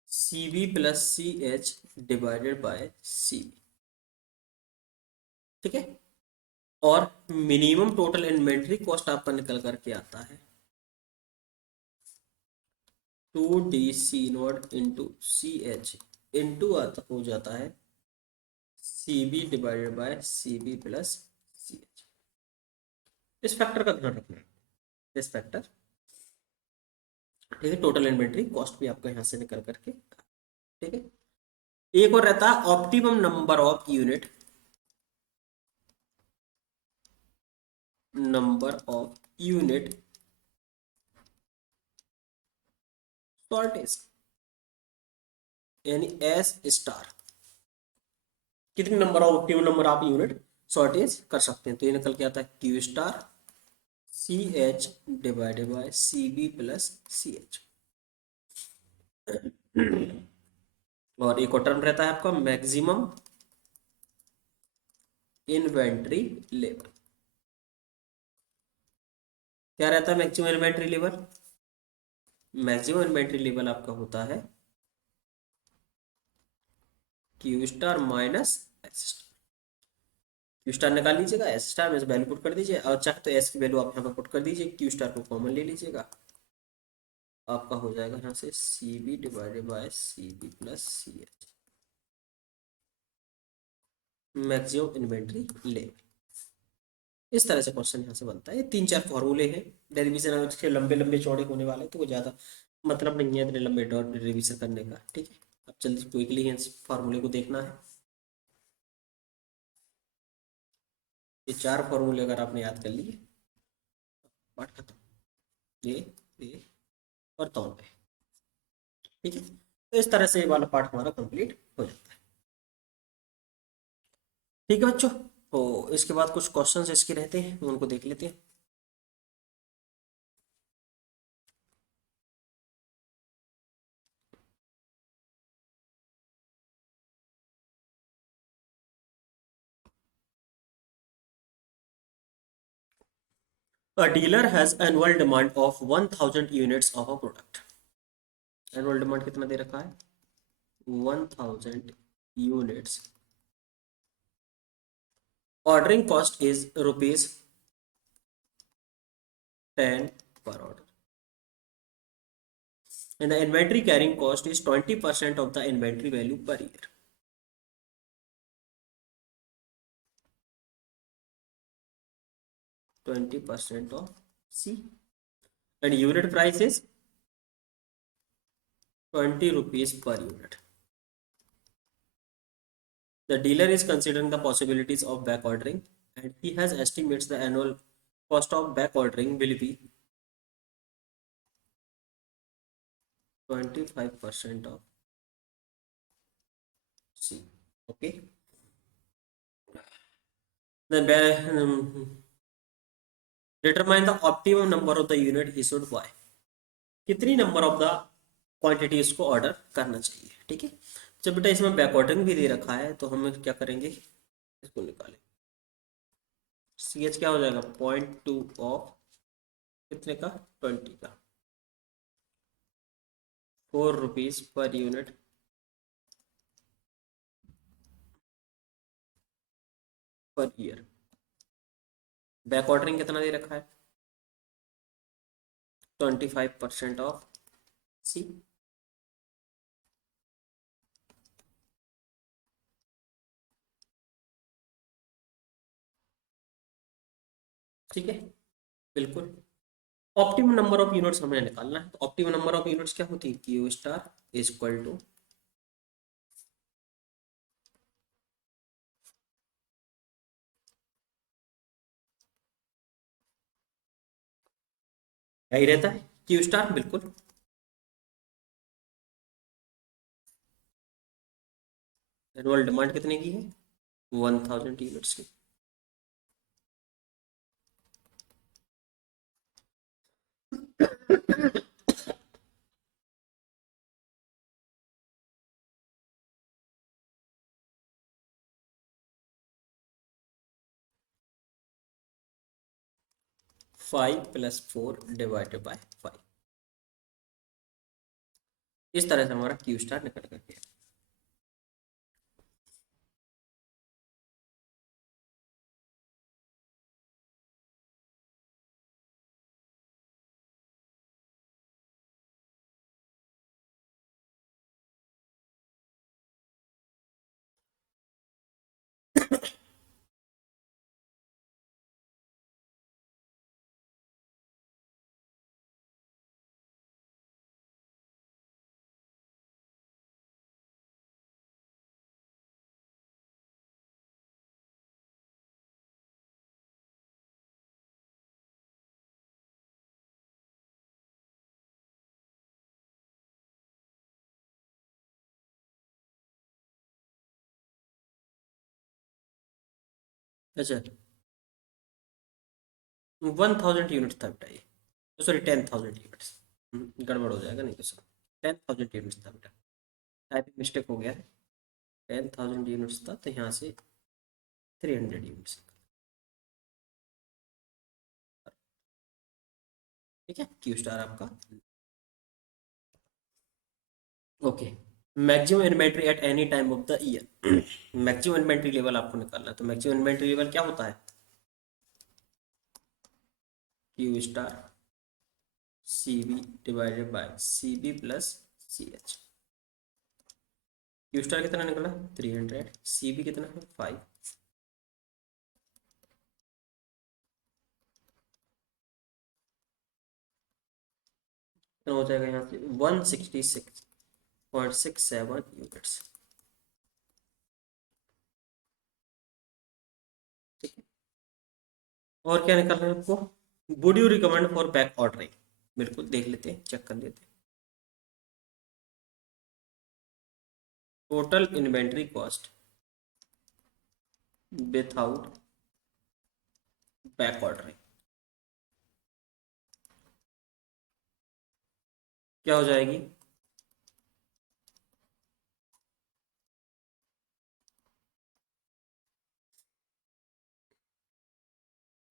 CB plus CH divided by CB, ठीक है। और मिनिमम टोटल इन्वेंट्री कॉस्ट आपका निकल करके आता है 2DC0 इंटू CH इंटू आता हो जाता है CB divided by CB plus CH। इस फैक्टर का ध्यान रखना है, इस फैक्टर, ठीक है। टोटल इन्वेंट्री कॉस्ट भी आपका यहाँ से निकल करके, ठीक है। एक और रहता है optimum number of unit, number of unit shortage, यानी एस स्टार, कितनी नंबर ऑफ ऑप्टिमम नंबर आप यूनिट शॉर्टेज कर सकते हैं, तो ये निकल के आता है Q star C H divided by C B plus C H. और एक और टर्म रहता है आपका मैक्सिमम इन्वेंट्री लेवल, क्या रहता है maximum inventory level, maximum inventory level आपका होता है Q star minus S star. Q star निकाल लीजिएगा, एस स्टार में से वैल्यू पुट कर दीजिए, और चाहे तो एस की वैल्यू आप यहाँ पर पुट कर दीजिए, क्यू स्टार को कॉमन ले लीजिएगा, आपका हो जाएगा यहाँ से C B divided by C B plus C H, maximum inventory level. इस तरह से क्वेश्चन यहाँ से बनता है, ये 3-4 फॉर्मूले हैं, डेरिवेशन अगर इसके लंबे लंबे चौड़े होने वाले तो वो ज़्यादा मतलब नहीं है इतने लंबे डॉट रिवीजन करने का, ठीक है। अब जल्दी क्विकली इस फार्मूले को देखना है। ये चार फार्मूले अगर आपने याद कर लिए, पाठ खत्म। ये और तौल पे, ठीक है। तो इस तरह से ये वाला पार्ट हमारा कंप्लीट हो जाता है, ठीक है बच्चों। तो इसके बाद कुछ क्वेश्चंस इसके रहते हैं, उनको देख लेते हैं। A dealer has annual demand of 1000 units of a product. Annual demand कितना दे रखा है? 1000 units. Ordering cost is ₹10 per order, and the inventory carrying cost is 20% of the inventory value per year. 20% of C, and unit price is 20 rupees per unit. The dealer is considering the possibilities of back ordering, and he has estimates the annual cost of back ordering will be 25% of C. Okay. Then determine the optimum number of the unit he should buy. कितनी number of the quantity इसको order करना चाहिए, ठीक है। जब बेटा इसमें back ordering भी दे रखा है तो हम क्या करेंगे, इसको निकालें। सी एच क्या हो जाएगा? 0.2 ऑफ कितने का? 20 का। 4 rupees per unit per year. Back ordering कितना दे रखा है? 25% ऑफ सी। ठीक है, बिल्कुल। ऑप्टिमम नंबर ऑफ यूनिट्स हमें निकालना है, तो ऑप्टिमम नंबर ऑफ यूनिट्स क्या होती है? Q star is equal to, यही रहता है क्यू स्टार, बिल्कुल। एनुअल डिमांड कितने की है? 1000 यूनिट्स की। 5 + 4 डिवाइडेड बाय 5। इस तरह से हमारा क्यू स्टार निकल कर गया। 1000 यूनिट्स था बेटा, ये सॉरी 10,000 यूनिट्स। गड़बड़ हो जाएगा नहीं तो सर। 10,000 यूनिट्स था बेटा, टाइपिंग मिस्टेक हो गया है। 10,000 यूनिट्स था तो यहाँ से 300 यूनिट्स। ठीक है, क्यू स्टार आपका। Okay. Maximum inventory at any time of the year. Maximum inventory level आपको निकालना है, तो मैक्सिमम इन्वेंट्री लेवल क्या होता है? Q star C B divided by C B plus C H. Q star कितना निकला? 300। सी बी कितना है? 5। कितना हो जाएगा यहाँ से 166.67 यूनिट्स। ठीक है, और क्या निकालना है आपको? Would you recommend for back ordering? बिल्कुल देख लेते हैं, चेक कर लेते हैं। Total inventory cost without back ordering क्या हो जाएगी?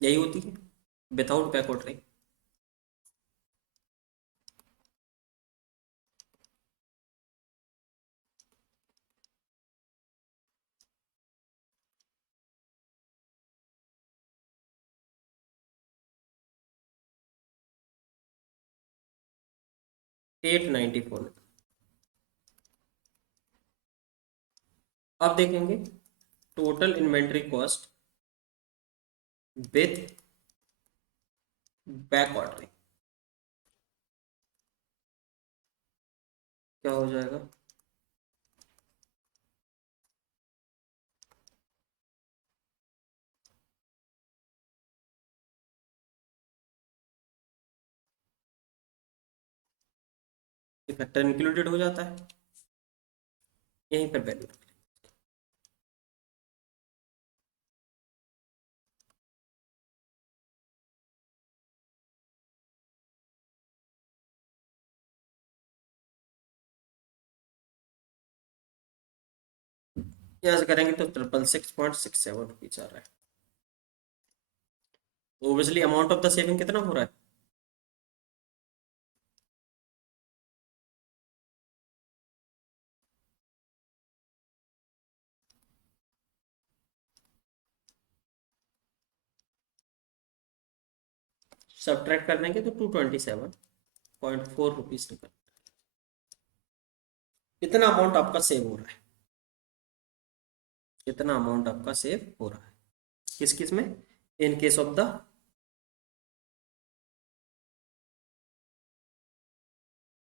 यही होती है विथआउट बैक ऑर्डरिंग। 894। अब देखेंगे total inventory cost with back ordering क्या हो जाएगा? फैक्टर इंक्लूडेड हो जाता है, यहीं पर वैल्यू। यहाँ से करेंगे तो 666.67 रुपीज आ रहा है। Obviously amount of the saving कितना हो रहा है? सब्ट्रैक्ट कर देंगे तो 227.4 रुपीज निकल। इतना अमाउंट आपका सेव हो रहा है, इतना अमाउंट आपका सेव हो रहा है। किस किस में? In case of the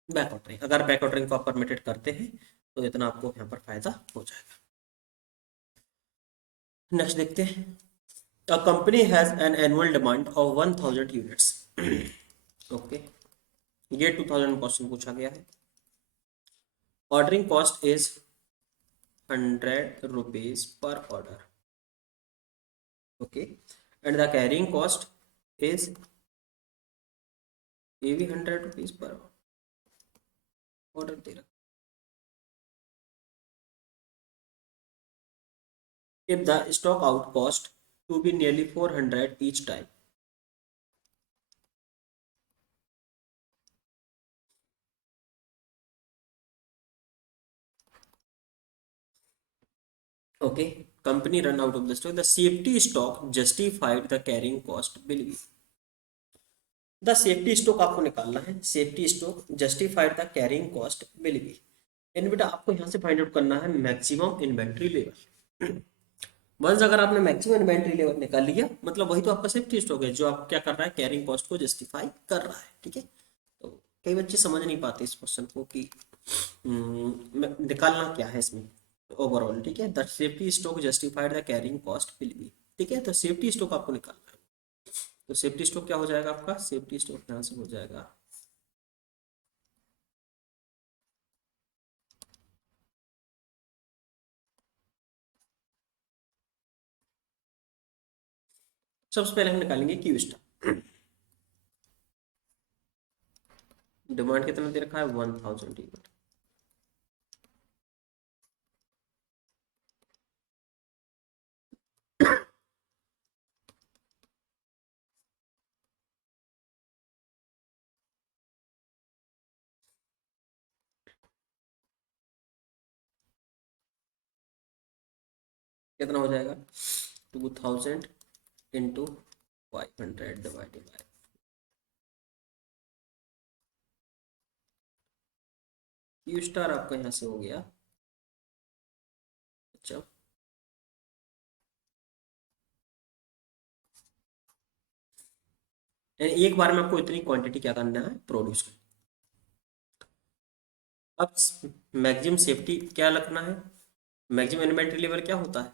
back ordering. अगर बैक ऑर्डरिंग को आप परमिटेड करते हैं तो इतना आपको यहाँ पर फायदा हो जाएगा। नेक्स्ट देखते हैं। A company has an annual demand of 1000 units. Okay, ये 2000 क्वेश्चन पूछा गया है। Ordering cost is 100 rupees per order. Okay, and the carrying cost is ये भी 100 रुपीज पर ऑर्डर दे रहा। If the stock out cost to be nearly 400 each time. Okay, company run out of the stock. The safety stock justified the carrying cost will be. The safety stock आपको निकालना है। Safety stock justified the carrying cost will be. इन बेटा आपको यहाँ से find out करना है मैक्सिमम इन्वेंट्री लेवल। वंस अगर आपने मैक्सिमम इन्वेंट्री लेवल निकाल लिया मतलब वही तो आपका सेफ्टी स्टॉक है जो आप क्या कर रहा है, कैरिंग कॉस्ट को जस्टिफाई कर रहा है। ठीक है, तो कई बच्चे समझ नहीं पाते इस क्वेश्चन को कि निकालना क्या है इसमें ओवरऑल। ठीक है, the safety stock justified the carrying cost will B. ठीक है, तो सेफ्टी स्टॉक आपको निकालना है। तो सेफ्टी स्टॉक क्या हो जाएगा आपका? सेफ्टी स्टॉक यहाँ से हो जाएगा सबसे पहले हम निकालेंगे क्यू स्टार। डिमांड कितना दे रखा है? 1000 यूनिट। कितना हो जाएगा? 2000 into 500 divided by Q star आपका यहाँ से हो गया। अच्छा, एक बार में आपको इतनी क्वांटिटी क्या करना है? प्रोड्यूस करना। अब मैक्सिमम सेफ्टी क्या रखना है, मैक्सिमम इन्वेंट्री लेवल क्या होता है,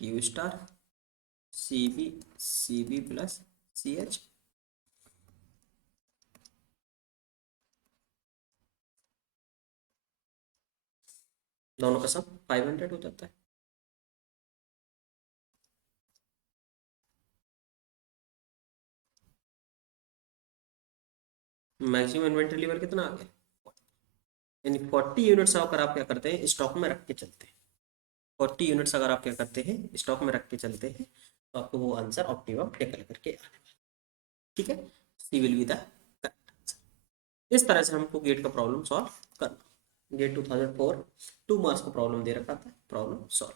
Q star C B plus C H. दोनों का सम 500 हो जाता है। मैक्सिमम इन्वेंट्री लेवल कितना आ गया, यानी 40 यूनिट्स अगर आप क्या करते हैं स्टॉक में रख के चलते हैं, 40 यूनिट्स अगर आप क्या करते हैं स्टॉक में रख के चलते हैं, तो आपको वो आंसर ऑप्टिमम निकल करके आने वाला है। ठीक है, C will be the correct answer. इस तरह से हमको गेट का प्रॉब्लम सॉल्व करना। गेट 2004 2 मार्क्स का प्रॉब्लम दे रखा था, प्रॉब्लम सॉल्व।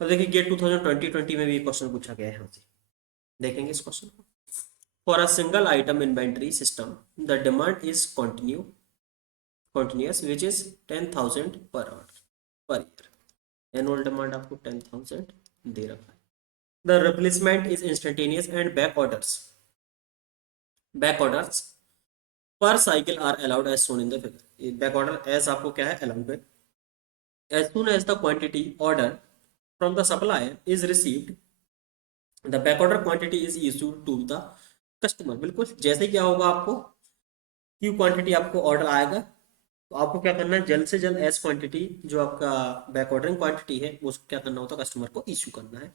और देखिए गेट 2020 में भी क्वेश्चन पूछा गया है यहाँ से, देखेंगे इस क्वेश्चन को। For a single item inventory system the demand is continuous which is 10,000 per hour per year, annual demand आपको 10,000 दे रखा है। The replacement is instantaneous and back orders per cycle are allowed as soon in the figure. Back order as आपको क्या है allowed है, as soon as the quantity order from the supplier is received the back order quantity is issued to the customer. बिल्कुल जैसे क्या होगा, आपको Q quantity आपको ऑर्डर आएगा, तो आपको क्या करना है जल्द से जल्द एस क्वांटिटी जो आपका बैक ऑर्डरिंग क्वांटिटी है उसको क्या करना होता है कस्टमर को इशू करना है।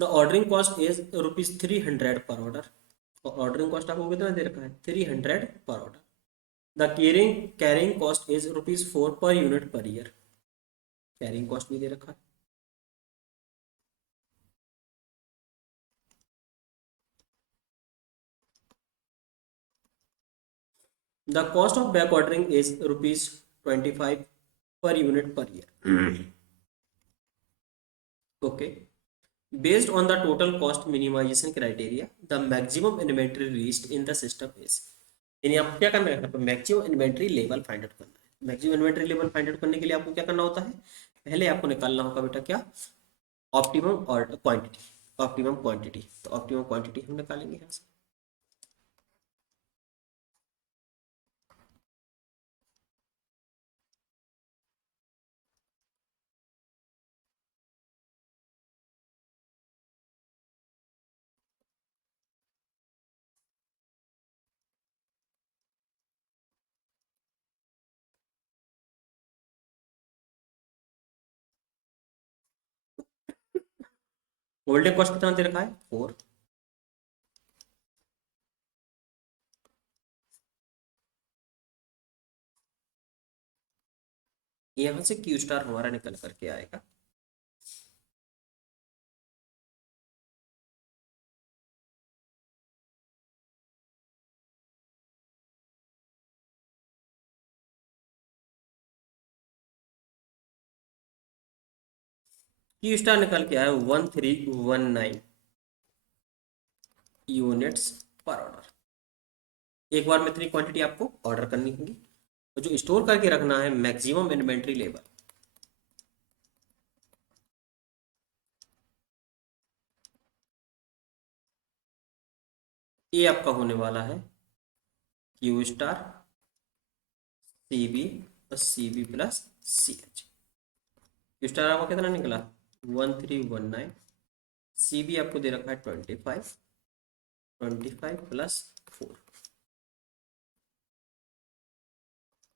द ऑर्डरिंग कॉस्ट इज ₹300 पर ऑर्डर, और ऑर्डरिंग कॉस्ट आपको कितना दे रखा है 300 पर order. The carrying cost is ₹4 पर unit per year, carrying cost भी दे रखा है। The cost of back ordering is ₹25 per unit per year. Okay. Based on the total cost minimization criteria, the maximum inventory reached in the system is, यानी आपको क्या करना है, maximum inventory level find out करना है। Maximum inventory level find out करने के लिए आपको क्या करना होता है, पहले आपको निकालना होगा बेटा क्या, ऑप्टिमम और क्वांटिटी, ऑप्टिमम क्वांटिटी। तो ऑप्टिमम क्वांटिटी हम निकालेंगे यहाँ से। होल्डिंग कॉस्ट कितना दे रखा है 4, यहाँ से क्यू स्टार हमारा निकल करके आएगा क्यू स्टार निकल के आया 1319 यूनिट्स पर ऑर्डर। एक बार में इतनी क्वांटिटी आपको ऑर्डर करनी होगी, और जो स्टोर करके रखना है मैक्सिमम इन्वेंट्री लेवल, ये आपका होने वाला है क्यू स्टार सी बी और C B plus C H. Q star आपका कितना निकला 1319, सी बी आपको दे रखा है 25, 25 प्लस 4,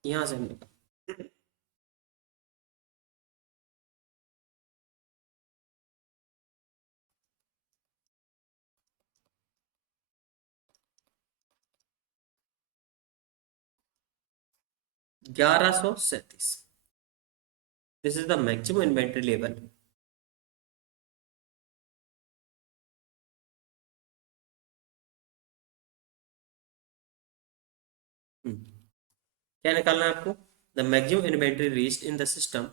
यहाँ से हम निकाल 1137, this is the maximum inventory level क्या निकालना है आपको, the maximum inventory reached in the system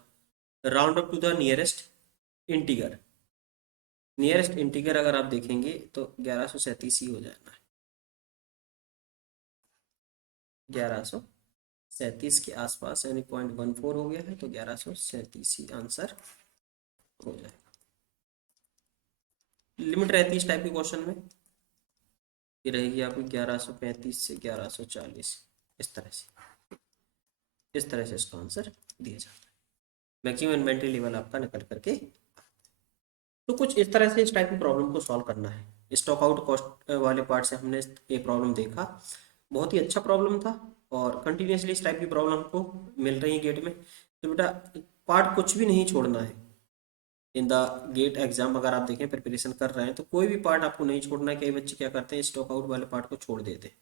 round up to the nearest integer. Nearest integer अगर आप देखेंगे तो 1137 ही हो जाना है, 1137 के आसपास, यानी 0.14 हो गया है, तो 1137 ही आंसर हो जाएगा। लिमिट रहती है इस टाइप के क्वेश्चन में, ये रहेगी आपकी 1135 से 1140, इस तरह से, इस तरह से इसका आंसर दिया जाता है। मैक्सिमम इन्वेंट्री लेवल आपका निकल करके, तो कुछ इस तरह से इस टाइप की प्रॉब्लम को सॉल्व करना है। स्टॉक आउट कॉस्ट वाले पार्ट से हमने ये प्रॉब्लम देखा, बहुत ही अच्छा प्रॉब्लम था, और कंटिन्यूसली इस टाइप की प्रॉब्लम आपको मिल रही है गेट में। तो बेटा पार्ट कुछ भी नहीं छोड़ना है इन द गेट एग्जाम। अगर आप देखें प्रिपरेशन कर रहे हैं तो कोई भी पार्ट आपको नहीं छोड़ना है। कई बच्चे क्या करते हैं, स्टॉक आउट वाले पार्ट को छोड़ देते हैं,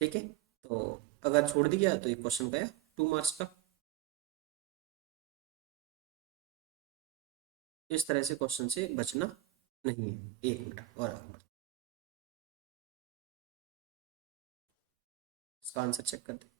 ठीक है। तो अगर छोड़ दिया तो एक क्वेश्चन गया 2 मार्क्स का। इस तरह से क्वेश्चन से बचना नहीं है। 1 मिनट और आगे बढ़ते हैं। इसका आंसर चेक करते हैं।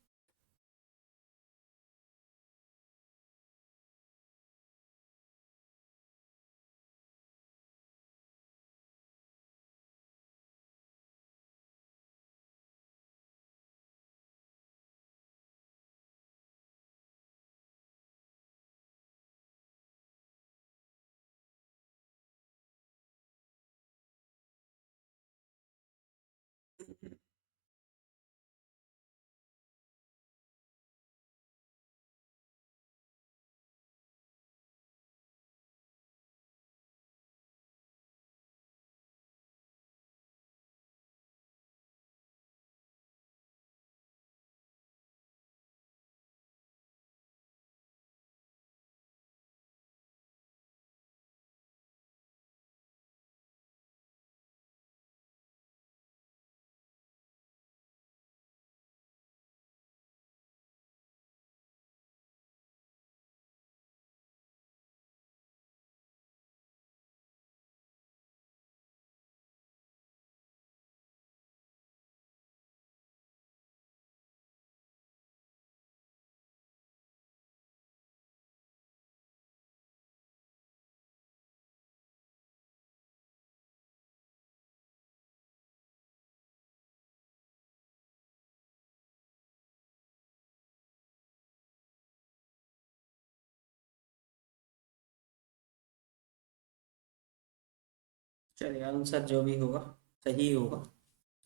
चलिए आंसर जो भी होगा सही होगा,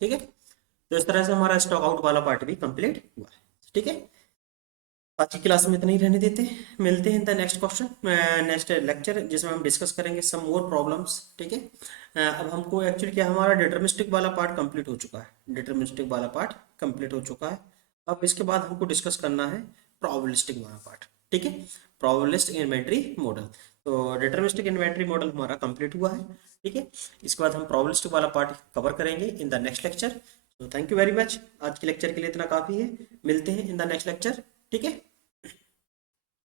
ठीक है। तो इस तरह से हमारा स्टॉक आउट वाला पार्ट भी कंप्लीट हुआ है, ठीक है। आज की क्लास में इतना ही रहने देते हैं, मिलते हैं in the next question, next lecture, जिसमें हम डिस्कस करेंगे सम मोर प्रॉब्लम्स, ठीक है। अब हमको एक्चुअली क्या, हमारा डिटर्मिनिस्टिक वाला पार्ट कंप्लीट हो चुका है, डिटर्मिनिस्टिक वाला पार्ट कंप्लीट हो चुका है। अब इसके बाद हमको डिस्कस करना है प्रोबेबिलिस्टिक वाला पार्ट, ठीक है। Probabilistic inventory model. तो डिटर्मिनिस्टिक इन्वेंटरी मॉडल हमारा कंप्लीट हुआ है, ठीक है। इसके बाद हम प्रोबेबिलिस्टिक वाला पार्ट कवर करेंगे इन द नेक्स्ट लेक्चर। तो थैंक यू वेरी मच, आज के लेक्चर के लिए इतना काफ़ी है। मिलते हैं इन द नेक्स्ट लेक्चर, ठीक है।